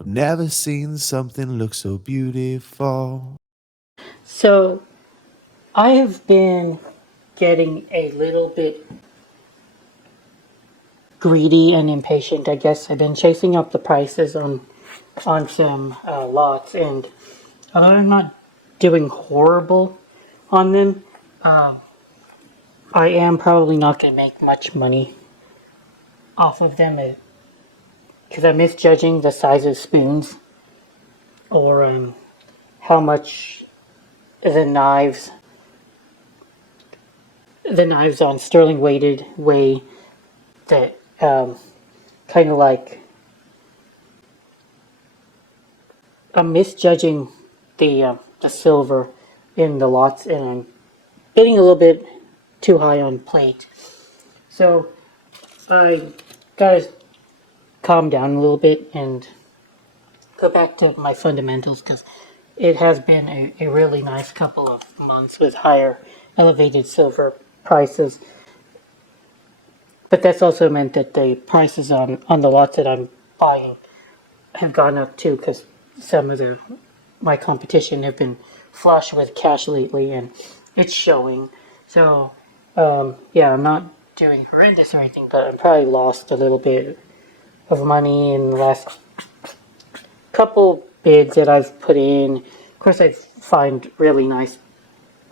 I've never seen something look so beautiful. So, I have been getting a little bit greedy and impatient, I guess. I've been chasing up the prices on some lots, and although I'm not doing horrible on them, uh, I am probably not going to make much money off of them because I'm misjudging the size of spoons or how much the knives on sterling weighted weigh that kind of like I'm misjudging the silver in the lots, and I'm getting a little bit too high on plate. So I gotta calm down a little bit and go back to my fundamentals because it has been a really nice couple of months with higher elevated silver prices. But that's also meant that the prices on the lots that I'm buying have gone up too because some of my competition have been flush with cash lately and it's showing. So yeah, I'm not doing horrendous or anything, but I'm probably lost a little bit of money in the last couple bids that I've put in. Of course, I find really nice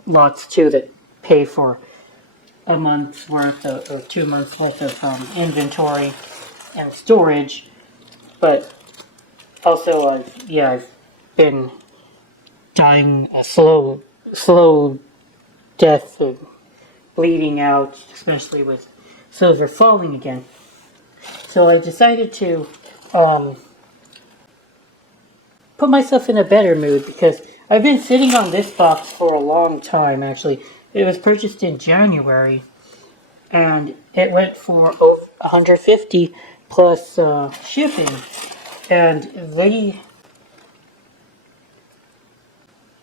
lots too that pay for a month's worth or 2 months worth of inventory and storage. But also, I've been dying a slow death of bleeding out, especially with silver falling again. So I decided to um, put myself in a better mood because I've been sitting on this box for a long time. Actually, it was purchased in January, and it went for over 150 plus shipping. And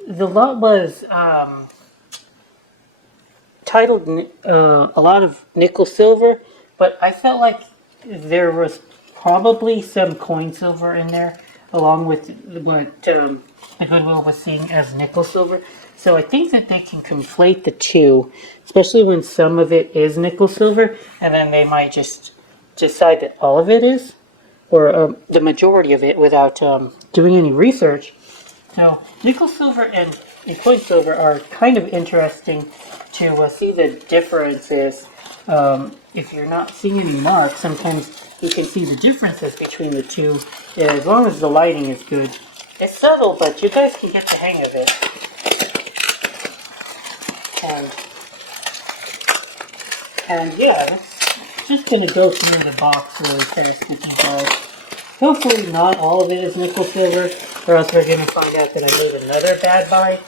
the lot was titled a lot of nickel silver, but I felt like there was probably some coin silver in there, along with what the Goodwill was seeing as nickel silver. So I think that they can conflate the two, especially when some of it is nickel silver, and then they might just decide that all of it is, or the majority of it, without doing any research. So nickel silver and coin silver are kind of interesting to see the differences. If you're not seeing any marks, sometimes you can see the differences between the two. As long as the lighting is good. It's subtle, but you guys can get the hang of it. And yeah, just gonna go through the box really fast with you guys. Hopefully not all of it is nickel silver, or else we're gonna find out that I made another bad buy.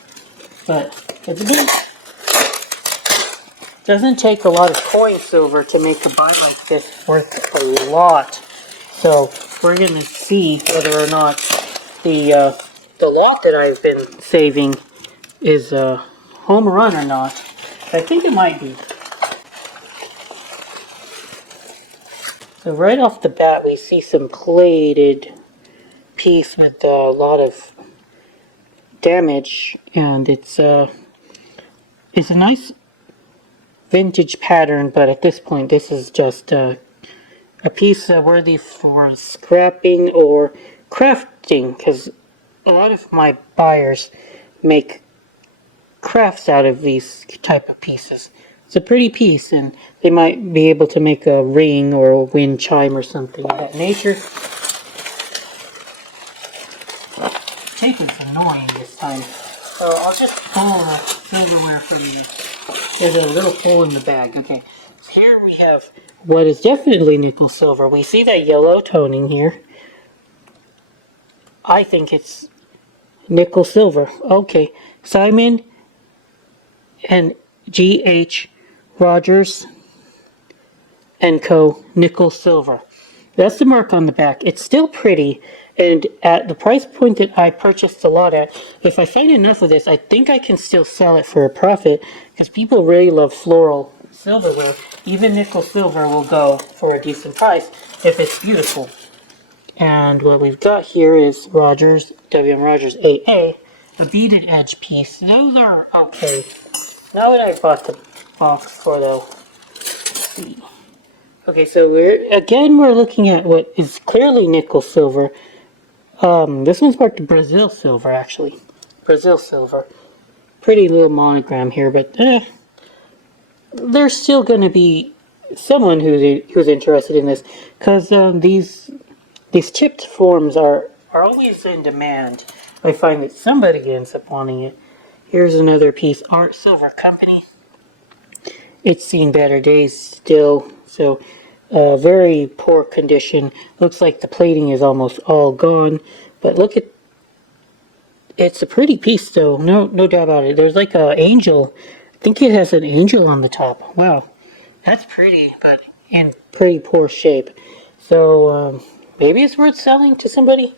But it's a bit. Doesn't take a lot of coin silver to make a buy like this worth a lot. So we're gonna see whether or not the lot that I've been saving is a home run or not. I think it might be. So right off the bat, we see some plated piece with a lot of damage, and it's a nice vintage pattern, but at this point, this is just a piece worthy for scrapping or crafting, because a lot of my buyers make crafts out of these type of pieces. It's a pretty piece, and they might be able to make a ring or a wind chime or something of that nature. Tape is annoying this time, so I'll just pull the silverware from there's a little hole in the bag. Okay, so here we have what is definitely nickel silver. We see that yellow toning here. I think it's nickel silver. Okay, Simon and G.H. Rogers and Co. nickel silver. That's the mark on the back. It's still pretty, and at the price point that I purchased the lot at, if I find enough of this, I think I can still sell it for a profit, because people really love floral silverware. Even nickel silver will go for a decent price if it's beautiful. And what we've got here is Rogers, WM Rogers AA, the beaded edge piece. Those are okay. Not what I bought the box for though. Let's see. Okay, so we're looking at what is clearly nickel silver. This one's marked Brazil silver actually. Brazil silver. Pretty little monogram here, but there's still going to be someone who's interested in this because these chipped forms are always in demand. I find that somebody ends up wanting it. Here's another piece, Art Silver Company. It's seen better days still, so very poor condition. Looks like the plating is almost all gone, but look at, it's a pretty piece though, no doubt about it. There's like an angel, I think it has an angel on the top. Wow, that's pretty, but in pretty poor shape. So maybe it's worth selling to somebody.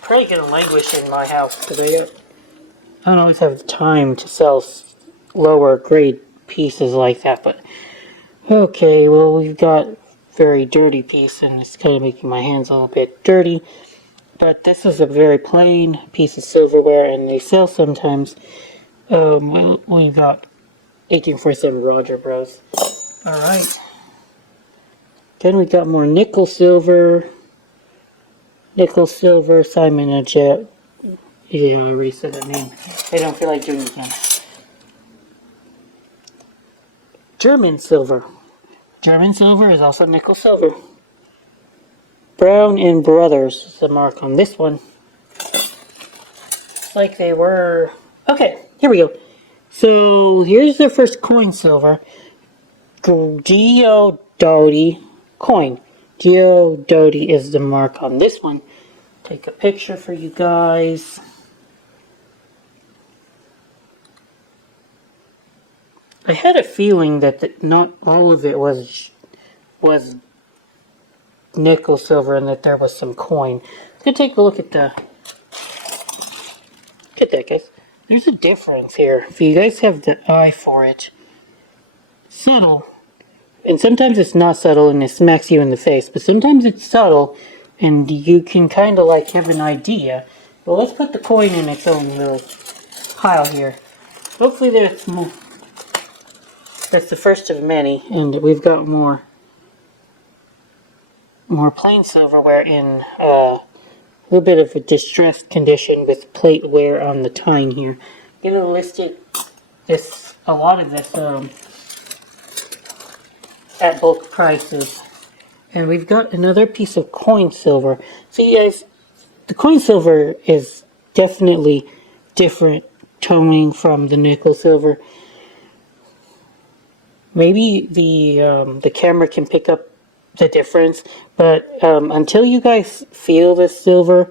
Probably gonna languish in my house because I don't always have the time to sell lower grade pieces like that. But okay, well, we've got very dirty piece, and it's kind of making my hands a little bit dirty. But this is a very plain piece of silverware, and they sell sometimes. We've got 1847 Roger Bros. All right. Then we got more nickel silver, Simon and Jet. Yeah, I already said that name. I don't feel like doing it again. German silver. German silver is also nickel silver. Brown and Brothers is the mark on this one. Like they were. Okay, here we go. So here's the first coin silver. Geodoti coin. Geodoti is the mark on this one. Take a picture for you guys. I had a feeling that not all of it was nickel silver and that there was some coin. Let's go take a look at the. Look at that, guys. There's a difference here. If you guys have the eye for it, subtle, and sometimes it's not subtle and it smacks you in the face, but sometimes it's subtle and you can kind of like have an idea. Well, let's put the coin in its own little pile here. Hopefully there's more. That's the first of many, and we've got more plain silverware in a little bit of a distressed condition with plate wear on the tine here. I'm gonna list it a lot of this at bulk prices. And we've got another piece of coin silver. See guys, the coin silver is definitely different toning from the nickel silver. Maybe the camera can pick up the difference, but until you guys feel the silver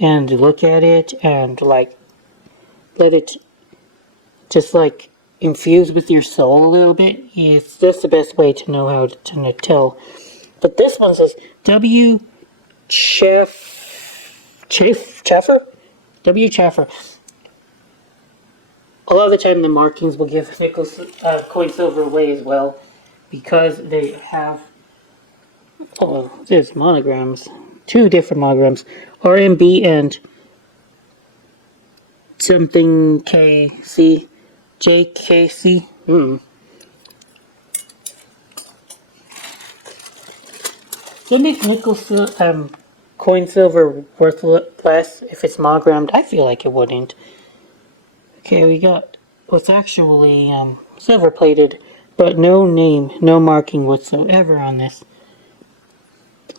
and look at it and like let it just like infuse with your soul a little bit, it's just the best way to know how to tell. But this one says W. Chaffer? W. Chaffer. A lot of the time the markings will give nickel coin silver away as well because they have, oh, there's monograms. Two different monograms. RMB and something KC. JKC. Would make nickel coin silver worth less if it's monogrammed? I feel like it wouldn't. Okay, we got what's actually silver plated, but no name, no marking whatsoever on this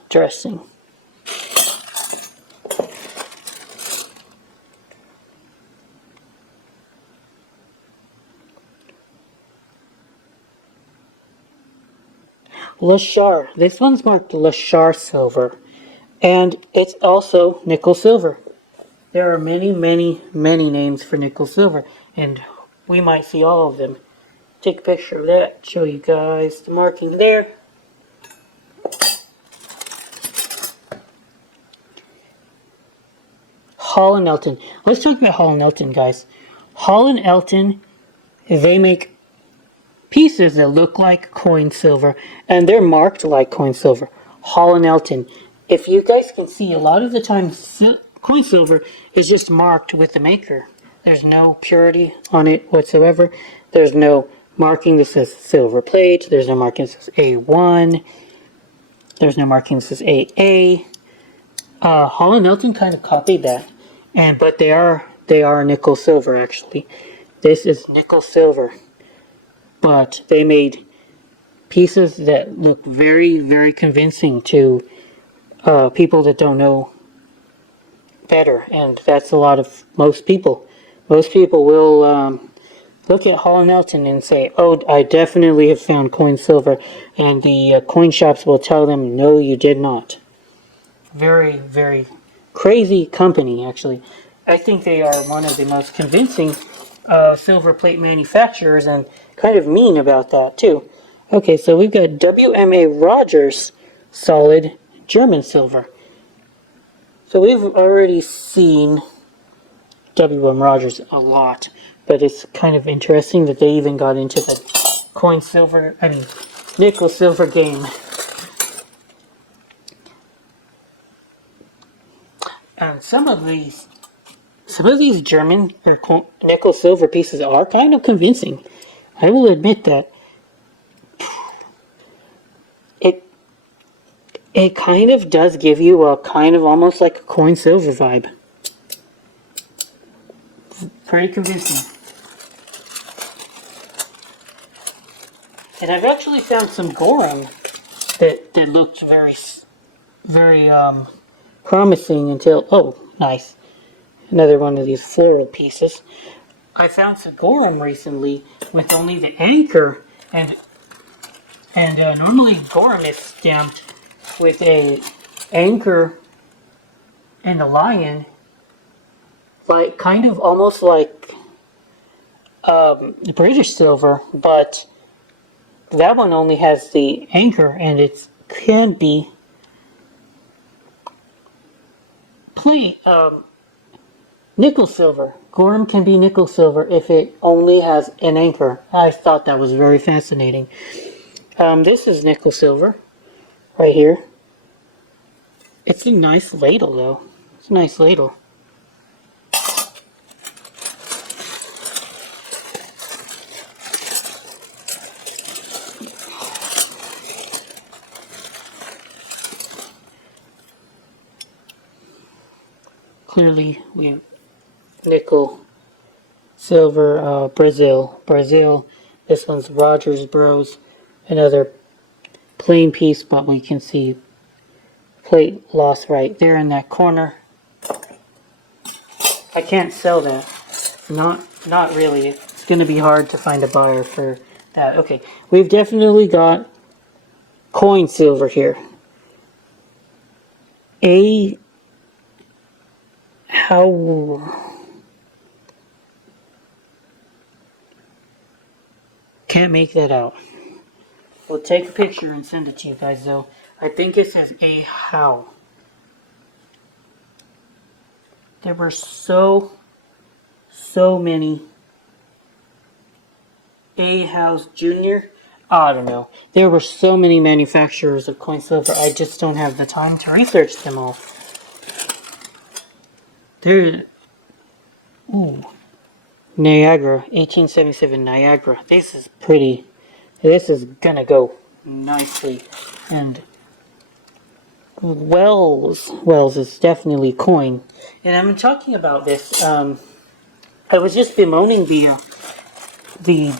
dressing. Lachar. This one's marked Lachar silver, and it's also nickel silver. There are many, many, many names for nickel silver, and we might see all of them. Take a picture of that, show you guys the marking there. Hall and Elton. Let's talk about Hall and Elton, guys. Hall and Elton, they make pieces that look like coin silver, and they're marked like coin silver. Hall & Elton. If you guys can see, a lot of the time coin silver is just marked with the maker. There's no purity on it whatsoever. There's no marking that says silver plate. There's no marking that says A1. There's no marking that says AA. Hall & Elton kind of copied that, but they are nickel silver actually. This is nickel silver, but they made pieces that look very, very convincing to people that don't know better, and that's a lot of most people. Most people will look at Hall & Elton and say, "Oh, I definitely have found coin silver," and the coin shops will tell them, "No, you did not." Very, very crazy company, actually. I think they are one of the most convincing silver plate manufacturers, and kind of mean about that, too. Okay, so we've got WMA Rogers solid German silver. So we've already seen WM Rogers a lot, but it's kind of interesting that they even got into the nickel silver game. And some of these German or nickel silver pieces are kind of convincing. I will admit that. It kind of does give you a kind of almost like a coin silver vibe. Pretty convincing. And I've actually found some Gorham that looked very, very promising until, oh, nice. Another one of these floral pieces. I found some Gorham recently with only the anchor, and normally Gorham is stamped with a anchor and a lion, like kind of almost like British silver, but that one only has the anchor, and it can be nickel silver. Gorham can be nickel silver if it only has an anchor. I thought that was very fascinating. This is nickel silver right here. It's a nice ladle, though. It's a nice ladle. Clearly, we nickel, silver, Brazil. This one's Rogers Bros. Another plain piece, but we can see plate loss right there in that corner. I can't sell that. Not really. It's going to be hard to find a buyer for that. Okay, we've definitely got coin silver here. Can't make that out. We'll take a picture and send it to you guys, though. I think it says A. Howe. There were so many A. Howe's Jr. I don't know. There were so many manufacturers of coin silver. I just don't have the time to research them all. Niagara, 1877 Niagara. This is pretty. This is gonna go nicely. And Wells is definitely coin. And I'm talking about this. I was just bemoaning the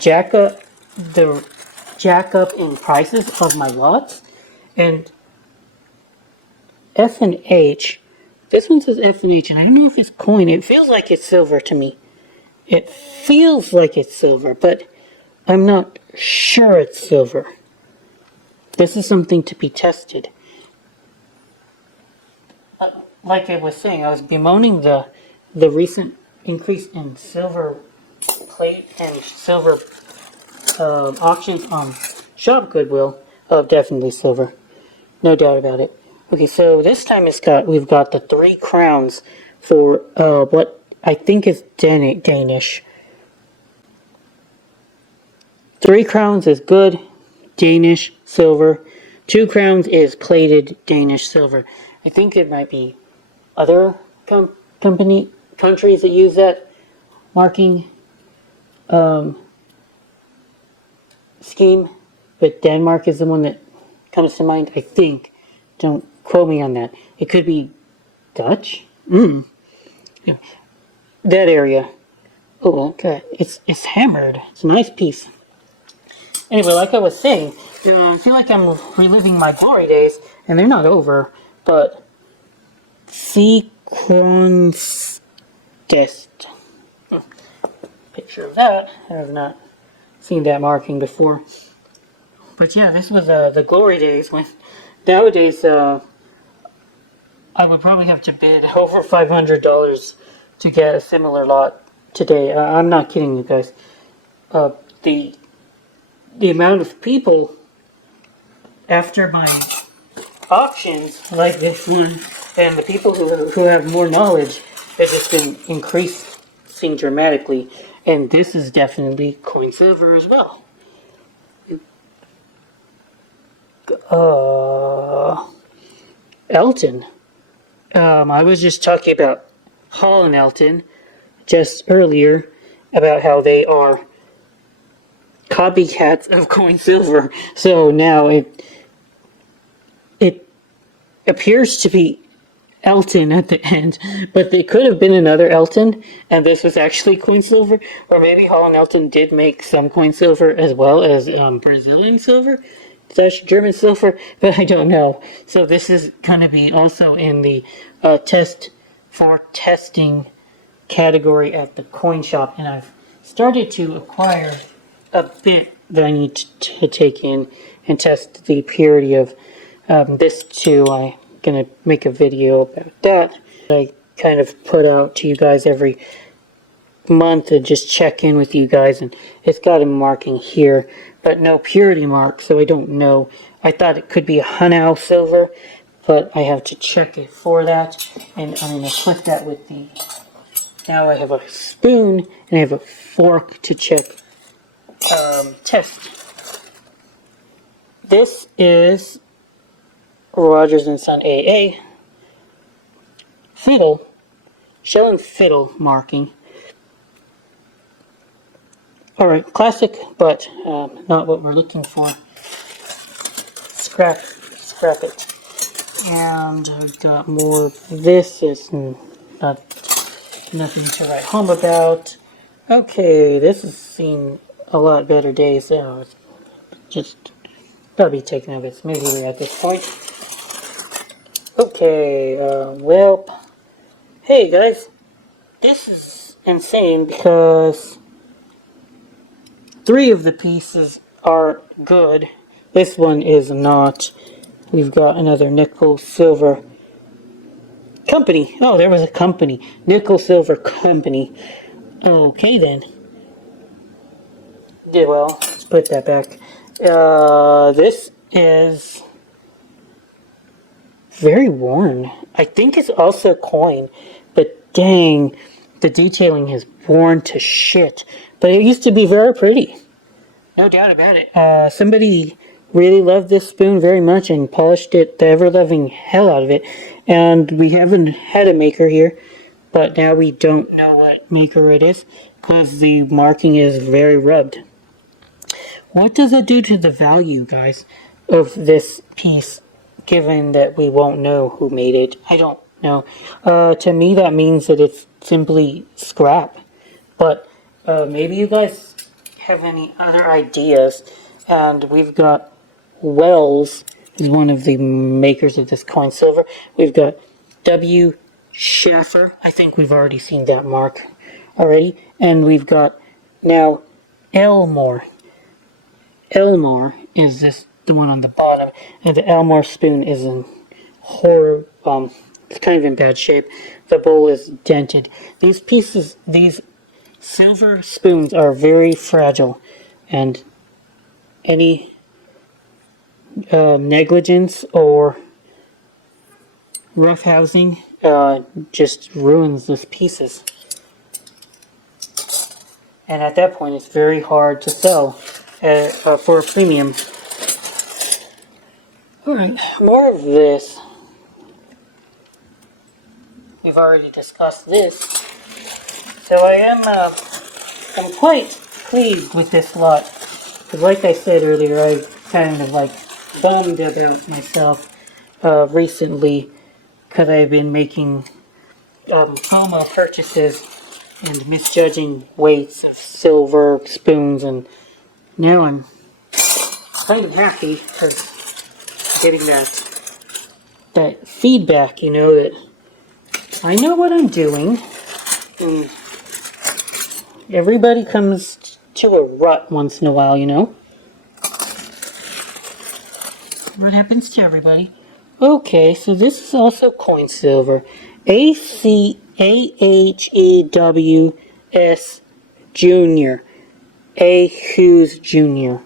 jack-up in prices of my lots, and F&H. This one says F&H, and I don't know if it's coin. It feels like it's silver to me. It feels like it's silver, but I'm not sure it's silver. This is something to be tested. Like I was saying, I was bemoaning the recent increase in silver plate and silver auctions on Shop Goodwill. Oh, definitely silver, no doubt about it. Okay, so this time we've got the 3 crowns for what I think is Danish. 3 crowns is good Danish silver. 2 crowns is plated Danish silver. I think it might be other countries that use that marking scheme, but Denmark is the one that comes to mind, I think. Don't quote me on that. It could be Dutch? Yeah. That area. Oh, okay. It's hammered. It's a nice piece. Anyway, like I was saying, I feel like I'm reliving my glory days, and they're not over, but sequence test. Picture of that. I have not seen that marking before. But yeah, this was the glory days when nowadays I would probably have to bid over $500 to get a similar lot today. I'm not kidding you guys. The amount of people after my auctions like this one, and the people who have more knowledge, has just been increasing dramatically. And this is definitely coin silver as well. Elton. I was just talking about Hall and Elton just earlier about how they are copycats of coin silver. So now it appears to be Elton at the end, but they could have been another Elton, and this was actually coin silver, or maybe Hall and Elton did make some coin silver as well as Brazilian silver, / German silver, but I don't know. So this is going to be also in the testing category at the coin shop, and I've started to acquire a bit that I need to take in and test the purity of this too. I'm going to make a video about that. I kind of put out to you guys every month and just check in with you guys, and it's got a marking here, but no purity mark, so I don't know. I thought it could be a Hanau silver, but I have to check it for that, and I'm going to put that with the... Now I have a spoon and I have a fork to check test. This is Rogers and Son AA fiddle, shell and fiddle marking. Alright, classic, but not what we're looking for. Scrap it. And I've got more. This is not nothing to write home about. Okay, this has seen a lot better days. It's just gotta be taken out of its misery at this point. Okay, well, hey guys, this is insane because 3 of the pieces are good. This one is not. We've got another nickel silver company. Oh, there was a company. Nickel silver company. Okay then. Yeah, well, let's put that back. This is very worn. I think it's also coin, but dang, the detailing is worn to shit. But it used to be very pretty. No doubt about it. Somebody really loved this spoon very much and polished it the ever-loving hell out of it. And we haven't had a maker here, but now we don't know what maker it is because the marking is very rubbed. What does it do to the value, guys, of this piece, given that we won't know who made it? I don't know. To me, that means that it's simply scrap. But maybe you guys have any other ideas. And we've got Wells, is one of the makers of this coin silver. We've got W. Schaffer. I think we've already seen that mark already. And we've got now Elmore. Elmore is the one on the bottom, and the Elmore spoon is in horror. It's kind of in bad shape. The bowl is dented. These silver spoons are very fragile, and any negligence or roughhousing just ruins those pieces. And at that point, it's very hard to sell. for a premium. Alright, more of this. We've already discussed this. So I'm quite pleased with this lot. Because like I said earlier, I kind of like bummed about myself recently because I've been making FOMO purchases and misjudging weights of silver spoons, and now I'm kind of happy because getting that feedback, you know, that I know what I'm doing. And everybody comes to a rut once in a while, you know. What happens to everybody? Okay, so this is also coin silver. ACAHEWS Junior. A. Hughes Jr.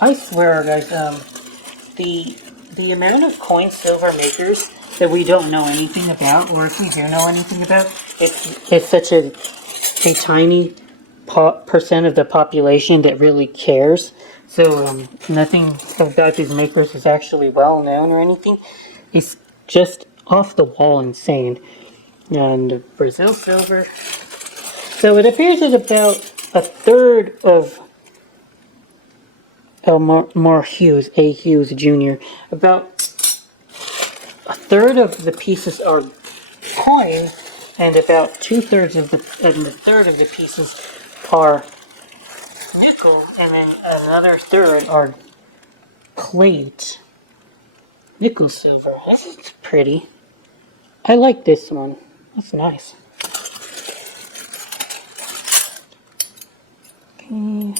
I swear, guys, the amount of coin silver makers that we don't know anything about, or if we do know anything about, it's such a tiny percent of the population that really cares. So nothing about these makers is actually well known or anything. It's just off the wall insane. And Brazil silver. So it appears that about a third of Elmore Hughes, A. Hughes Jr., about a third of the pieces are coin, and about two-thirds of the third of the pieces are nickel, and then another third are plate. Nickel silver. This is pretty. I like this one. That's nice. Okay.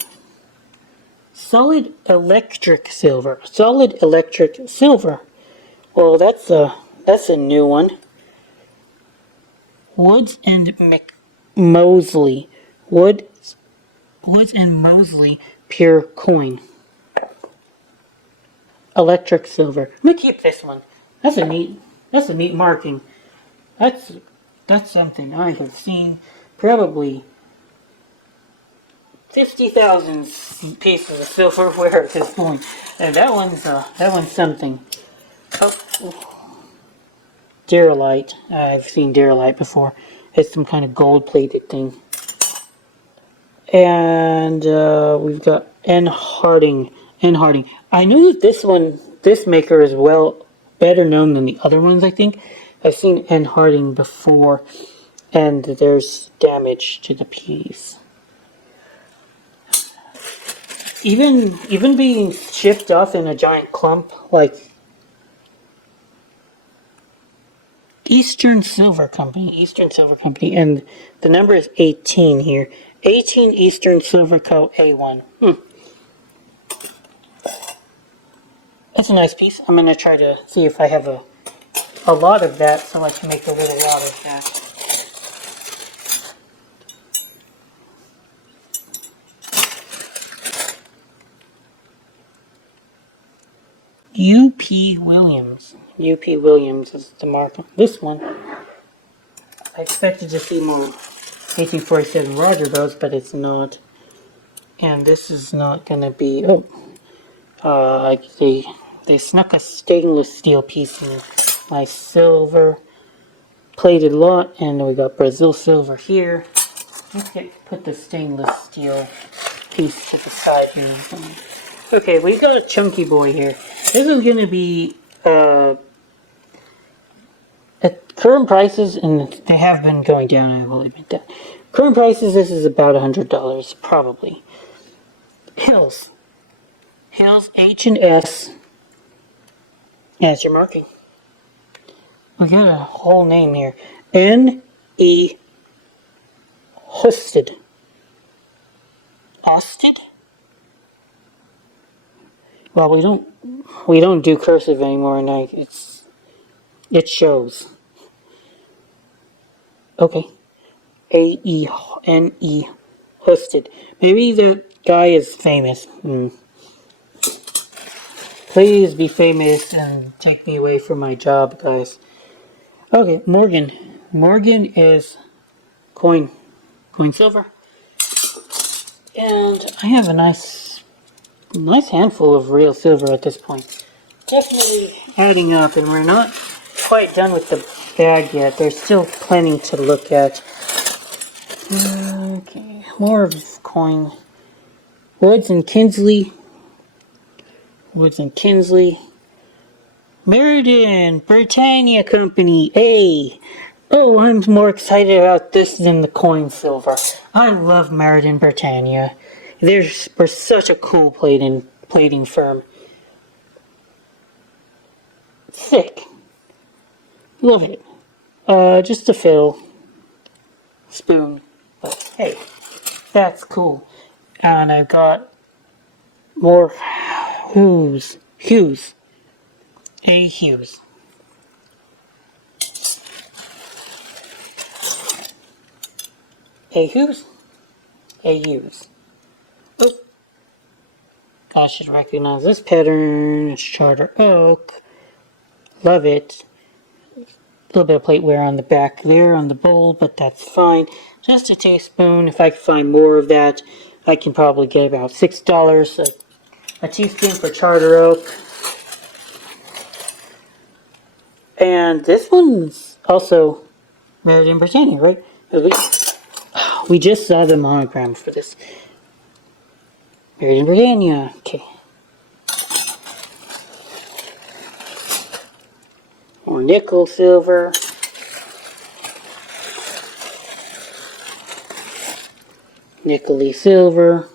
Solid electric silver. Solid electric silver. Well, that's a new one. Woods and Mosley. Woods and Mosley pure coin. Electric silver. Let me keep this one. That's a neat marking. That's something I have seen probably 50,000 pieces of silverware at this point. And that one's something. Oh, Derolite. I've seen Derolite before. It's some kind of gold-plated thing. And we've got N. Harding. I know that this maker is better known than the other ones, I think. I've seen N. Harding before, and there's damage to the piece. Even being chipped off in a giant clump, like Eastern Silver Company, and the number is 18 here. 18 Eastern Silver Co. A1. That's a nice piece. I'm going to try to see if I have a lot of that so I can make a little lot of that. U.P. Williams. U.P. Williams is the mark on this one. I expected to see more 1847 Roger Bros, but it's not. And this is not going to be... they snuck a stainless steel piece in my silver plated lot, and we got Brazil silver here. Let's put the stainless steel piece to the side here. Okay, we've got a chunky boy here. This is going to be at current prices, and they have been going down, I will admit that. Current prices, this is about $100, probably. Hills H&S as your marking. We got a whole name here. N.E. Husted. Osted? Well, we don't do cursive anymore, and it shows. Okay. A-E-N-E Husted. Maybe the guy is famous. Please be famous and take me away from my job, guys. Okay, Morgan. Morgan is coin silver. And I have a nice handful of real silver at this point. Definitely adding up, and we're not quite done with the bag yet. There's still plenty to look at. Okay, more of coin. Woods and Kinsley. Meriden, Britannia Company, A. Oh, I'm more excited about this than the coin silver. I love Meriden Britannia. They're such a cool plating firm. Thick. Love it. Just a fill. Spoon. But hey, that's cool. And I've got more Hughes. A. Hughes. A. Hughes? A. Hughes. Oop. I should recognize this pattern. It's Charter Oak. Love it. A little bit of plateware on the back there on the bowl, but that's fine. Just a teaspoon. If I can find more of that, I can probably get about $6. A teaspoon for Charter Oak. And this one's also made in Britannia, right? We just saw the monogram for this. Made in Britannia. Okay. More nickel silver. Nickel-y silver.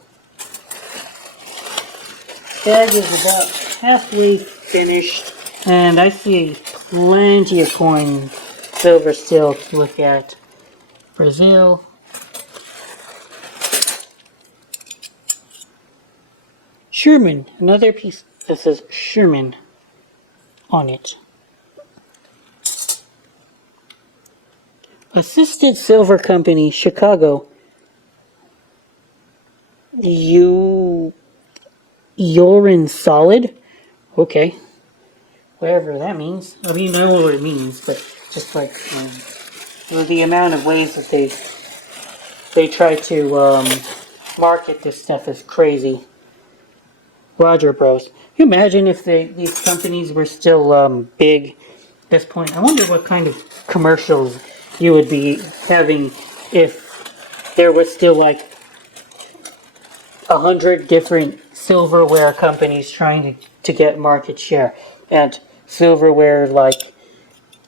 Bag is about halfway finished, and I see plenty of coin silver still to look at. Brazil. Sherman, another piece that says Sherman on it. Assisted Silver Company, Chicago. Urine solid? Okay. Whatever that means. I mean, I don't know what it means, but just like the amount of ways that they try to market this stuff is crazy. Roger Bros. Can you imagine if these companies were still big at this point? I wonder what kind of commercials you would be having if there was still like 100 different silverware companies trying to get market share, and silverware like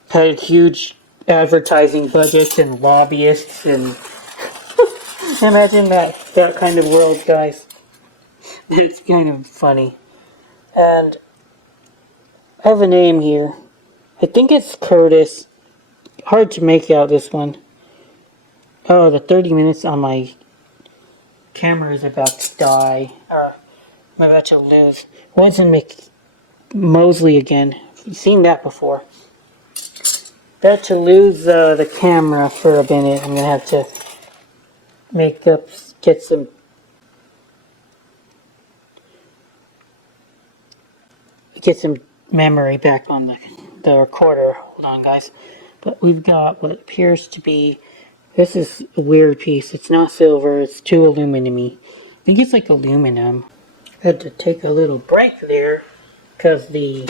had huge advertising budgets and lobbyists, and imagine that kind of world, guys. It's kind of funny. And I have a name here. I think it's Curtis. Hard to make out this one. Oh, the 30 minutes on my camera is about to die. Or I'm about to lose. Winston Mosley again. You've seen that before. About to lose the camera for a minute. I'm gonna have to get some memory back on the recorder. Hold on, guys. But we've got what appears to be. This is a weird piece. It's not silver. It's too aluminum-y. I think it's like aluminum. Had to take a little break there because the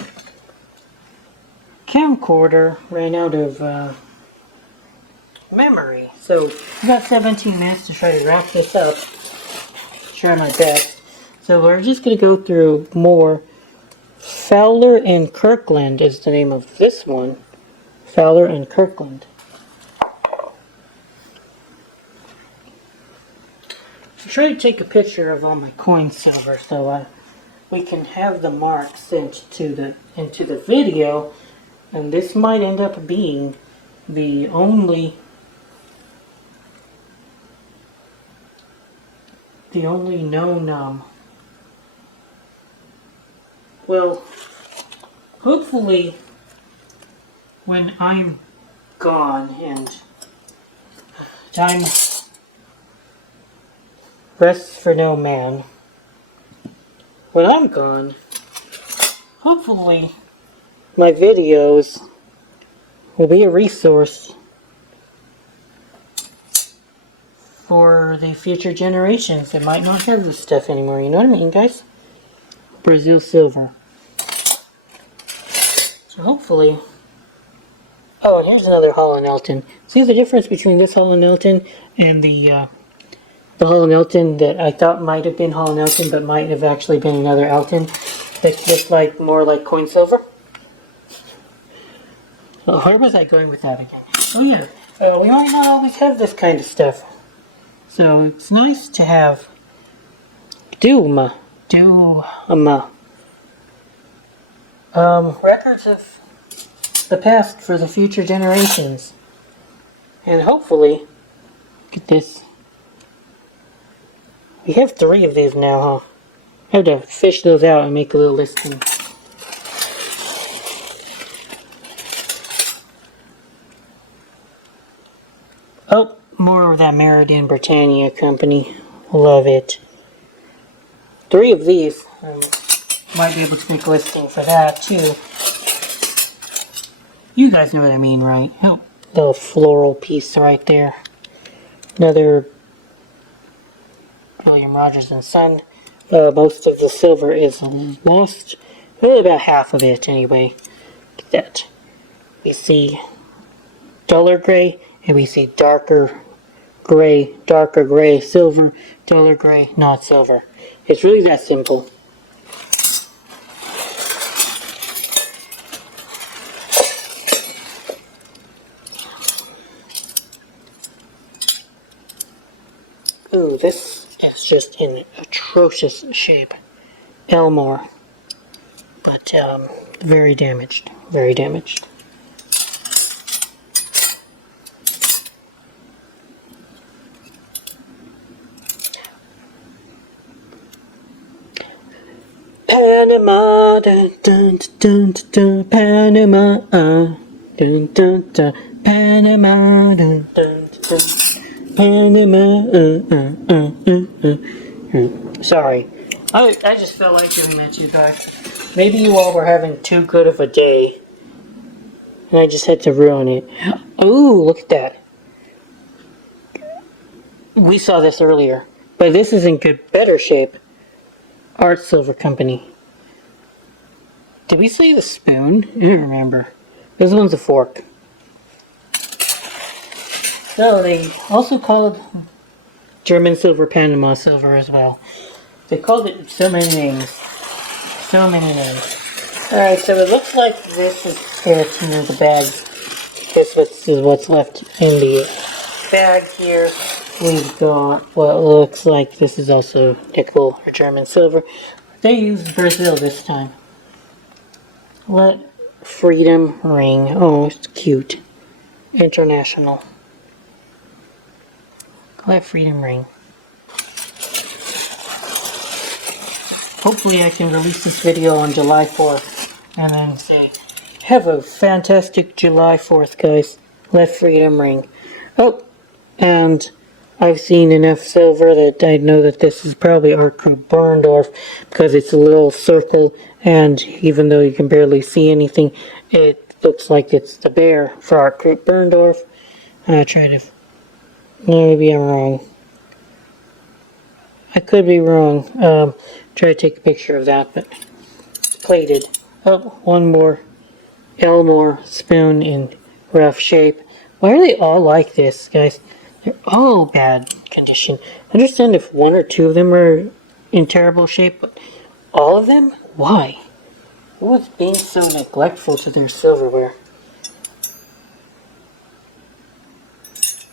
camcorder ran out of memory. So we got 17 minutes to try to wrap this up. Try my best. So we're just going to go through more. Fowler and Kirkland is the name of this one. Fowler and Kirkland. I'll try to take a picture of all my coin silver so we can have the mark sent into the video, and this might end up being the only known well, hopefully when I'm gone and time rests for no man, when I'm gone, hopefully my videos will be a resource for the future generations that might not have this stuff anymore. You know what I mean, guys? Brazil silver. So hopefully... Oh, and here's another Holland Elton. See the difference between this Holland Elton and the Holland Elton that I thought might have been Holland Elton, but might have actually been another Elton that looked like more like coin silver. So where was I going with that again? Oh yeah, we might not always have this kind of stuff. So it's nice to have records of the past for the future generations. And hopefully, look at this. We have 3 of these now, huh? I have to fish those out and make a little listing. Oh, more of that Meriden Britannia company. Love it. 3 of these. Might be able to make a listing for that too. You guys know what I mean, right? Oh, the floral piece right there. Another William Rogers and Son. Most of the silver is lost. Really about half of it anyway. Look at that. We see duller gray and we see darker gray, silver, duller gray, not silver. It's really that simple. Ooh, this is just in atrocious shape. Elmore. But, very damaged. Very damaged. Panama, dun dun dun dun, dun Panama, dun dun dun, Panama, dun dun dun, Panama, Sorry, I just felt like doing that to you guys. Maybe you all were having too good of a day, and I just had to ruin it. Ooh, look at that. We saw this earlier, but this is in better shape. Art Silver Company. Did we say the spoon? I don't remember. This one's a fork. So they also called German silver Panama silver as well. They called it so many names. So many names. Alright, so it looks like this is it in the bag. This is what's left in the bag here. We've got what looks like this is also nickel or German silver. They used Brazil this time. Let freedom ring. Oh, it's cute. International. Let freedom ring. Hopefully I can release this video on July 4th and then say, have a fantastic July 4th, guys. Let freedom ring. Oh, and I've seen enough silver that I know that this is probably Art Group Berndorf because it's a little circle, and even though you can barely see anything, it looks like it's the bear for Art Group Berndorf. Maybe I'm wrong. I could be wrong. Try to take a picture of that, but it's plated. Oh, one more Elmore spoon in rough shape. Why are they all like this, guys? They're all bad condition. I understand if 1 or 2 of them are in terrible shape, but all of them? Why? Who was being so neglectful to their silverware?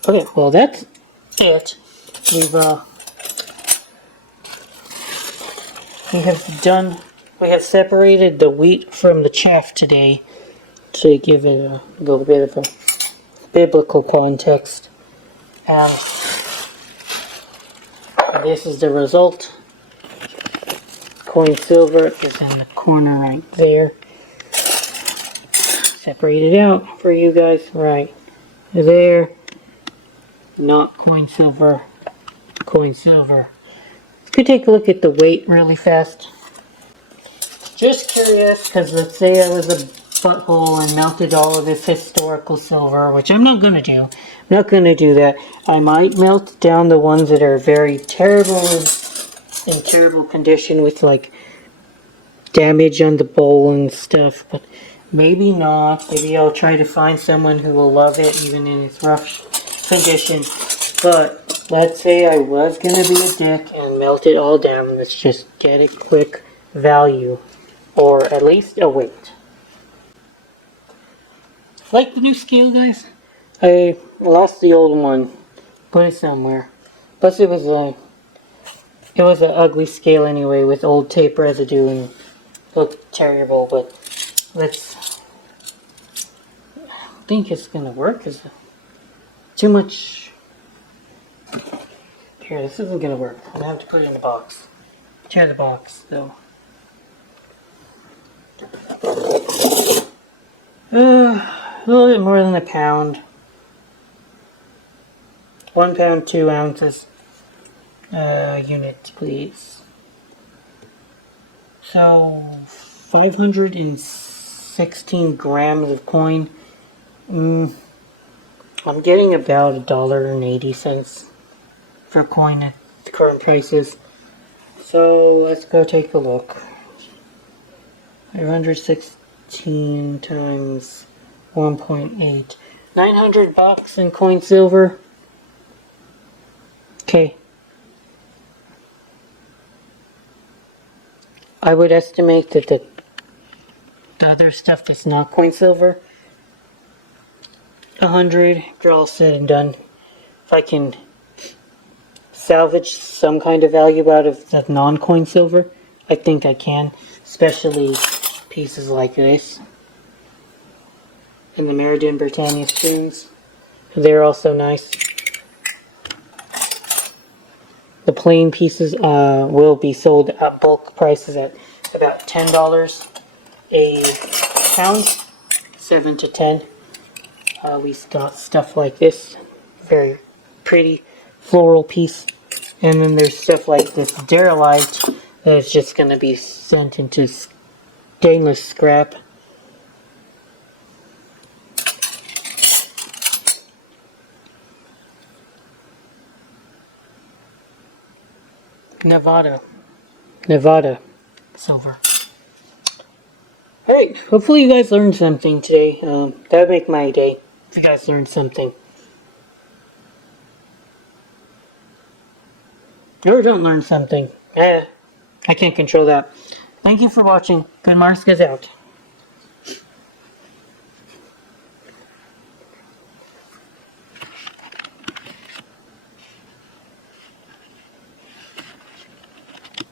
Okay, well that's it. We have separated the wheat from the chaff today to give it a little bit of a biblical context. And this is the result. Coin silver is in the corner right there. Separate it out for you guys. Right there. Not coin silver. Coin silver. Could take a look at the weight really fast. Just curious, because let's say I was a butthole and melted all of this historical silver, which I'm not gonna do. I'm not gonna do that. I might melt down the ones that are very terrible in terrible condition with like damage on the bowl and stuff, but maybe not. Maybe I'll try to find someone who will love it even in its rough condition. But let's say I was gonna be a dick and melt it all down. Let's just get a quick value, or at least a weight. Like the new scale, guys. I lost the old one. Put it somewhere. Plus, it was an ugly scale anyway with old tape residue and looked terrible. But let's. I think it's gonna work. Is too much. Here, this isn't gonna work. I'm gonna have to put it in the box. Tear the box though. A little bit more than a pound. 1 pound, 2 ounces. Unit, please. So, 516 grams of coin. I'm getting about $1.80 for coin at the current prices. So, let's go take a look. 516 times 1.8. $900 in coin silver. Okay. I would estimate that the other stuff that's not coin silver, 100, after all said and done. If I can salvage some kind of value out of the non-coin silver, I think I can. Especially pieces like this. And the Meriden Britannia spoons. They're also nice. The plain pieces will be sold at bulk prices at about $10 a pound, 7 to 10. We got stuff like this, very pretty floral piece, and then there's stuff like this derelite that is just going to be sent into stainless scrap. Nevada silver. Hey, hopefully you guys learned something today. That would make my day if you guys learned something. Or don't learn something. I can't control that. Thank you for watching. Good Marks out.